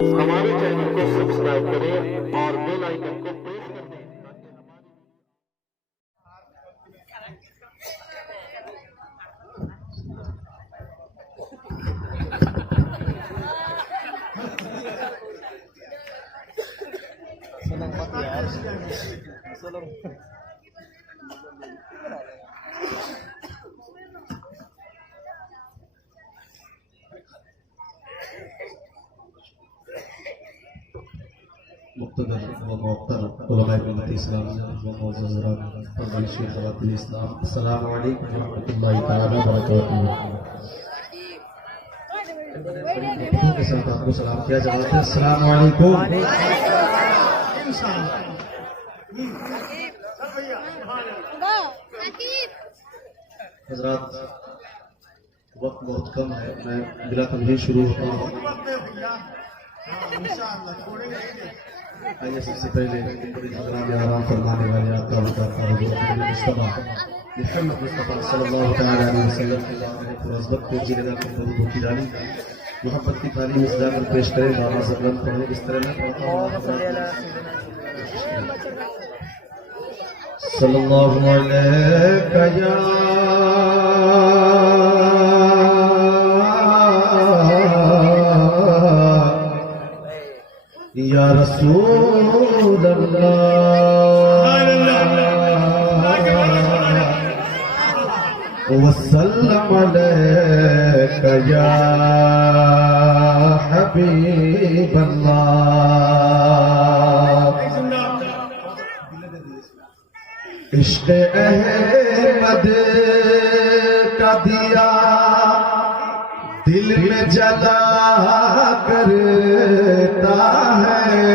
हमारे चैनल को सब्सक्राइब करें और बेल आइकन को प्रेस कर दें। मुक़्तदर व मोहतर उलमाए मिल्लत इस्लाम व मोअज़्ज़ज़ हज़रात फ़ज़ील ख़वातीन इस्लाम, अस्सलामु अलैकुम व रहमतुल्लाहि तआला व बरकातुहू। के साथ आपको सलाम किया जाता है। अस्सलामु अलैकुम। हज़रात, वक्त बहुत कम है, मैं बिला तमहीद शुरू होता हूँ। आइए सबसे पहले आराम फरमाने वाले आका मुस्तफा सल्लल्लाहु अलैहि वसल्लम के पुरज़्ज़त को जिलेदा को दरूद की जानी मोहब्बत की तालीम इस्लाम पर पेश करें। बाबा ज़ल्लम पढ़े इस तरह मैं पढ़ता हूँ। सल्लल्लाहु अलैहि या रसूल अल्लाह वसल्लम अलैका या हबीब अल्लाह। इश्क़ अहमद का दिया दिल में जला करता है,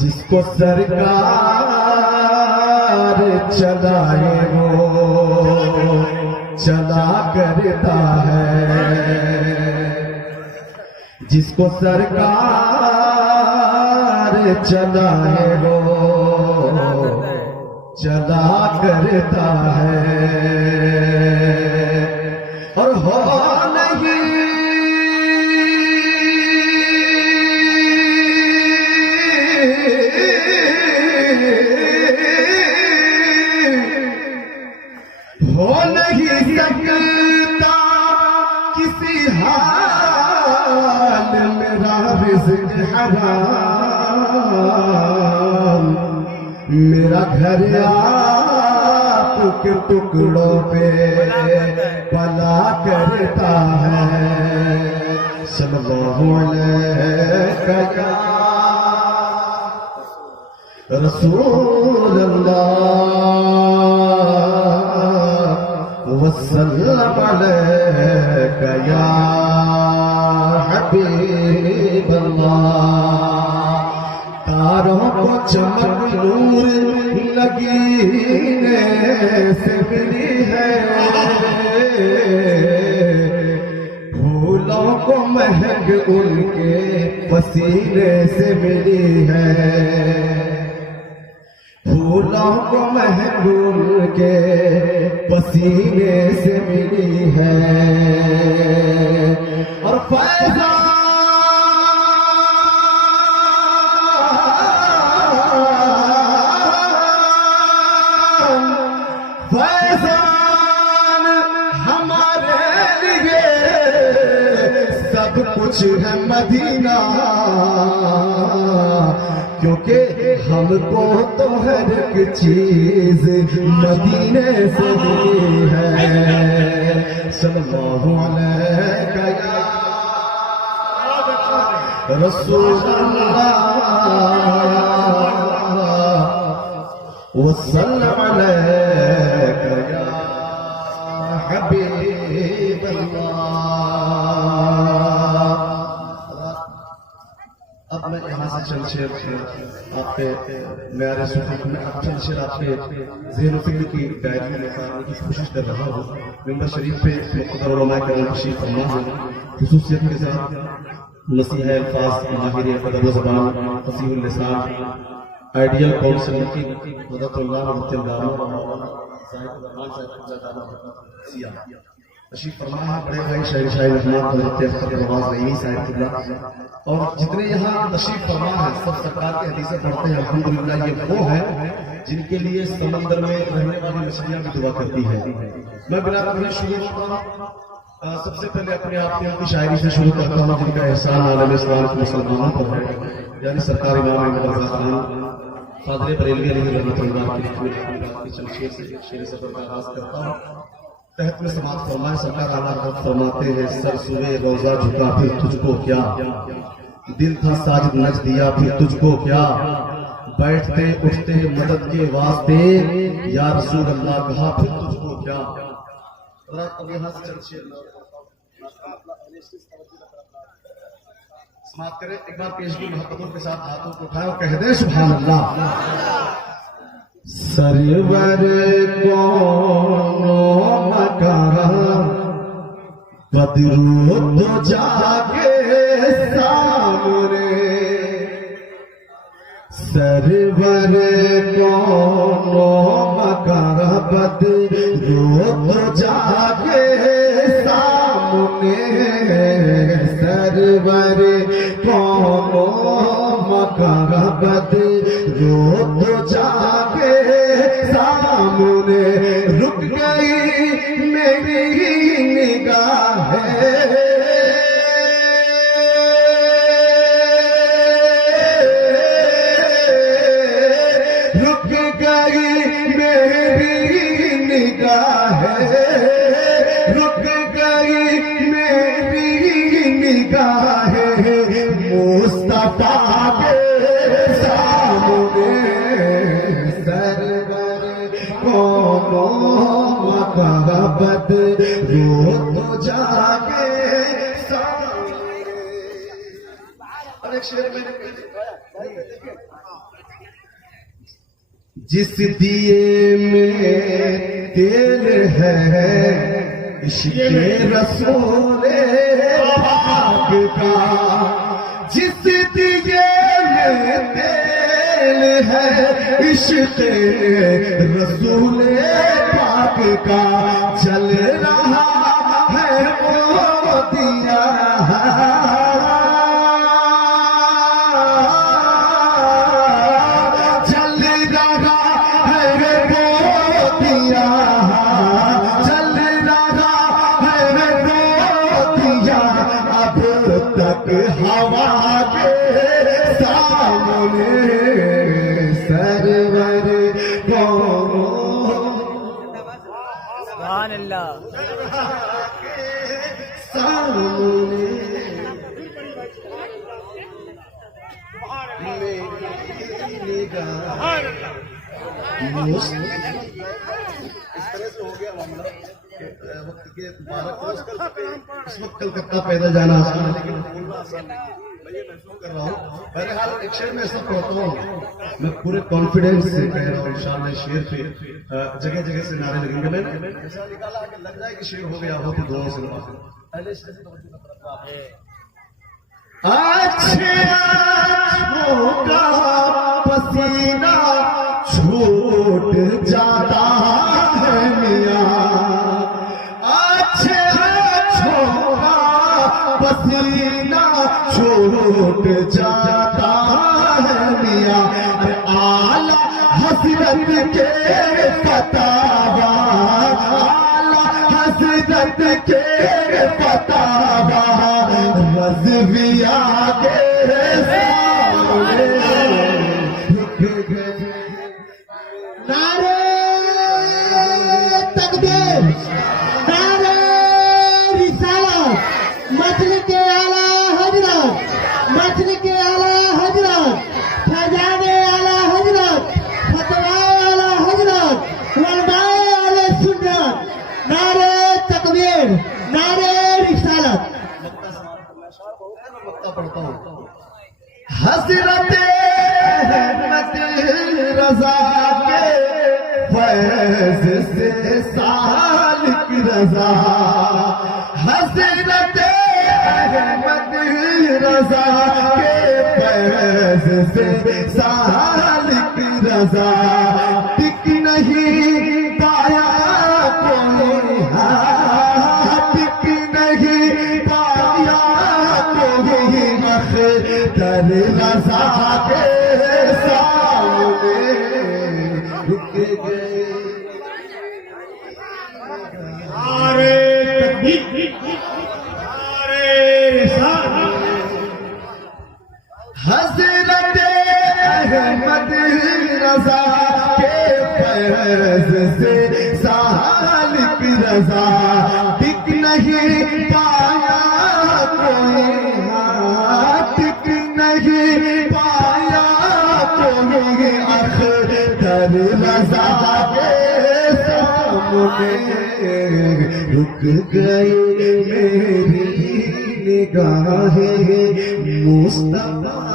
जिसको सरकार चलाए वो चला करता है, जिसको सरकार चलाए वो चला करता है। और हो नहीं सकता किसी हाल मेरा रिज़्क़ हराम, मेरा घर आपके टुकड़ों पे पला करता है। सल्लल्लाहु अलैहि रसूल अल्लाह वसल्लम अलैका या हबीब अल्लाह। तारों को चमक नूर लगीने से मिली है, फूलों को महक उनके पसीने से मिली है, फूलों को महक उनके पसीने से मिली है। और फैज़ान हमारे लिए सब कुछ है मदीना, क्योंकि हमको तो हर एक चीज मदीने से मिली है। सल्लल्लाहु अलैहि रसूल अल्लाह वसल्लम अलैका या हबीब अल्लाह। अब मैं यहाँ से चल शेर आपके मेरे सुफीक में चल शेर आपके ज़हन फिक्र की डायरी में निकालने की कोशिश कर रहा हूँ। मेंबर शरीफ पे मुक़द्दर उलमाए करम तशरीफ़ फरमा है, ख़ुसूसियत के साथ नसीहा अल्फाज, माहिर अदब व ज़बान, फसीहुल लिसान, आइडियल काउंसिल की मददुल्लाह मुहतरम तशरीफ फरमा है बड़े भाई शायर शायर रहमान हजरत अख्तर नवाज रहीमी साहिब किबला, और जितने यहाँ तशरीफ फरमा है सब सरकार की हदीसें पढ़ते हैं। अल्हम्दुलिल्लाह ये वो है जिनके लिए समंदर में रहने वाली मछलियां भी दुआ करती है। मैं बिना अपने शुरू सबसे पहले अपने आप की शायरी से शुरू करता हूँ, जिनका एहसान आलम इस्लाम के मुसलमानों पर है, यानी सरकार इमाम रज़ा खान फादर बरेलवी अलैहि रहमतुल्लाह की शमशीर से शेर सफर का आगाज करता हूँ। तहत में समाप्त फरमाए सरकार आला हज़रत फरमाते हैं, सर सुबह रोजा झुका फिर तुझको क्या, दिल था साजिद नच दिया फिर तुझको क्या, बैठते उठते मदद के वास्ते या रसूल अल्लाह कहा फिर तुझको क्या। अब यहाँ से चल शेर समाप्त करें। एक बार पेशगी मोहब्बतों के साथ हाथों को उठाए और कह दे सुभान अल्लाह। सरवर कौनो मकान बदरू तो जाके सामने, सरवर कौनो मकान बदरू तो जाके सामने, सरवर कौनो मकान बदरू तो जाके सामने, रुक गई मेरी निगाहें, रुक गई मेरी निगाहें, रुक गई मेरी निगाहें, मुस्तफा के सामने, सरवर कौनो मकाबत रो तो जाके सामने। और एक शेर मैंने जिस दिए में तेल है इश्क़े रसूल पाक का, जिस दिए में तेल है इश्क़े रसूल पाक का, चल रहा है वो दिया, चल रहा है वो दिया, चल रहा है वो दिया, अब तक हवा के सामने, सरवर कौनो सुभान अल्लाह सामने, इस तरह से हो गया मामला वक्त के मुबारक इस वक्त कलकत्ता पैदा जाना आसान है, लेकिन बोलना आसान नहीं। मैं ये महसूस कर रहा हूँ। बहरहाल एक शेर में ऐसा पढ़ता हूँ, मैं पूरे कॉन्फिडेंस से कह रहा हूँ, इंशाअल्लाह शेर पे जगह जगह से नारे लगेंगे। मैंने ऐसा निकाला कि लग जाए कि शेर हो गया हो तो दुआओं से पहले शेर से अच्छे आँखों का पसीना छूट जाता है मियाँ, अच्छे आँखों का पसीना छूट जाता है मियाँ, आला हसरत के फतावा, आला हसरत के फतावा, रज़विया के सामने रुक गए। नारे तकबीर, नारे रिसालत, मजलिस के आला हजरत, मजलिस के आला हजरत, खजाने आला हजरत, फतवाए आला हजरत, उलमाए आले सुन्नत, नारे तकबीर, नारे रिसालत। पढ़ता हूँ हज़रत अहमद रज़ा के फैज़ से सालिक रज़ा, हज़रत अहमद रज़ा के फैज़ से सालिक रज़ा, टिक नहीं पाया कोई हाथ दर रज़ा के सामने रुक गए। अरे हज़रत अहमद रज़ा के फैज़ से सालिक रज़ा टिक नहीं पाया कोई, टिक नहीं पाया कोई अख्तर रज़ा के सामने रुक गई मेरी निगाहें मुस्तफा